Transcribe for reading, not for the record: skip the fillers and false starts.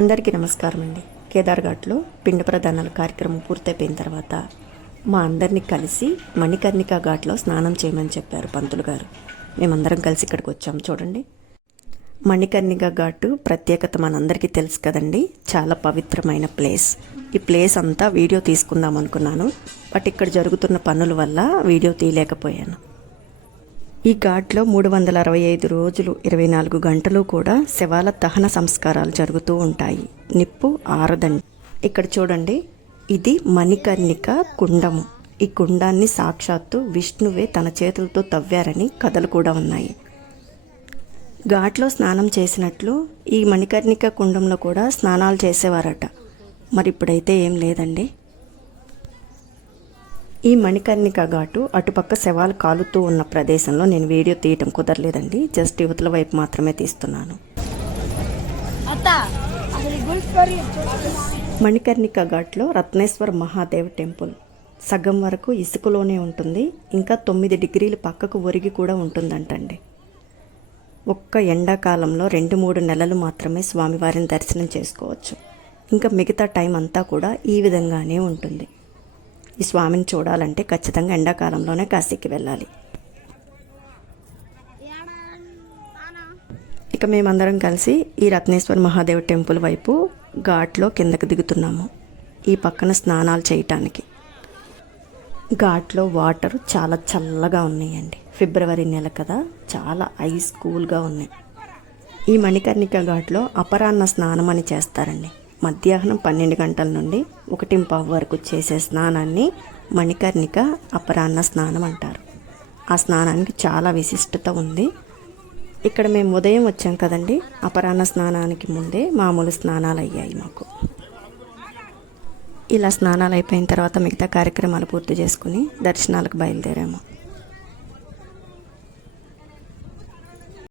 అందరికీ నమస్కారం అండి. కేదార్ఘాట్లో పిండ ప్రదానాల కార్యక్రమం పూర్తయిపోయిన తర్వాత మా అందరినీ కలిసి మణికర్ణికా ఘాట్లో స్నానం చేయమని చెప్పారు పంతులు గారు. మేమందరం కలిసి ఇక్కడికి వచ్చాం. చూడండి, మణికర్ణికా ఘాటు ప్రత్యేకత మనందరికీ తెలుసు కదండి. చాలా పవిత్రమైన ప్లేస్. ఈ ప్లేస్ అంతా వీడియో తీసుకుందాం అనుకున్నాను, బట్ ఇక్కడ జరుగుతున్న పనుల వల్ల వీడియో తీయలేకపోయాను. ఈ ఘాట్లో 365 రోజులు 24 గంటలు కూడా శవాల దహన సంస్కారాలు జరుగుతూ ఉంటాయి. నిప్పు ఆరదండి. ఇక్కడ చూడండి, ఇది మణికర్ణిక కుండము. ఈ కుండాన్ని సాక్షాత్తు విష్ణువే తన చేతులతో తవ్వారని కథలు కూడా ఉన్నాయి. ఘాట్లో స్నానం చేసినట్లు ఈ మణికర్ణిక కుండంలో కూడా స్నానాలు చేసేవారట. మరి ఇప్పుడైతే ఏం లేదండి. ఈ మణికర్ణిక ఘాటు అటుపక్క శవాలు కాలుతూ ఉన్న ప్రదేశంలో నేను వీడియో తీయటం కుదరలేదండి. జస్ట్ యువతల వైపు మాత్రమే తీస్తున్నాను. మణికర్ణిక ఘాట్లో రత్నేశ్వర మహాదేవ్ టెంపుల్ సగం వరకు ఇసుకలోనే ఉంటుంది. ఇంకా 9 డిగ్రీలు పక్కకు ఒరిగి కూడా ఉంటుందంటండి. ఒక్క ఎండాకాలంలో 2-3 నెలలు మాత్రమే స్వామివారిని దర్శనం చేసుకోవచ్చు. ఇంకా మిగతా టైం అంతా కూడా ఈ విధంగానే ఉంటుంది. ఈ స్వామిని చూడాలంటే ఖచ్చితంగా ఎండాకాలంలోనే కాశీకి వెళ్ళాలి. ఇక మేమందరం కలిసి ఈ రత్నేశ్వర మహాదేవ్ టెంపుల్ వైపు ఘాట్లో కిందకి దిగుతున్నాము, ఈ పక్కన స్నానాలు చేయటానికి. ఘాట్లో వాటర్ చాలా చల్లగా ఉన్నాయండి. ఫిబ్రవరి నెల కదా, చాలా ఐస్ కూల్గా ఉన్నాయి. ఈ మణికర్ణిక ఘాట్లో అపరాహ్న స్నానం అని చేస్తారండి. మధ్యాహ్నం 12 గంటల నుండి 1:15 వరకు చేసే స్నానాన్ని మణికర్ణిక అపరాహ్న స్నానం అంటారు. ఆ స్నానానికి చాలా విశిష్టత ఉంది. ఇక్కడ మేము ఉదయం వచ్చాం కదండి, అపరాహ్న స్నానానికి ముందే మామూలు స్నానాలు అయ్యాయి మాకు. ఇలా స్నానాలు అయిపోయిన తర్వాత మిగతా కార్యక్రమాలు పూర్తి చేసుకుని దర్శనాలకు బయలుదేరాము.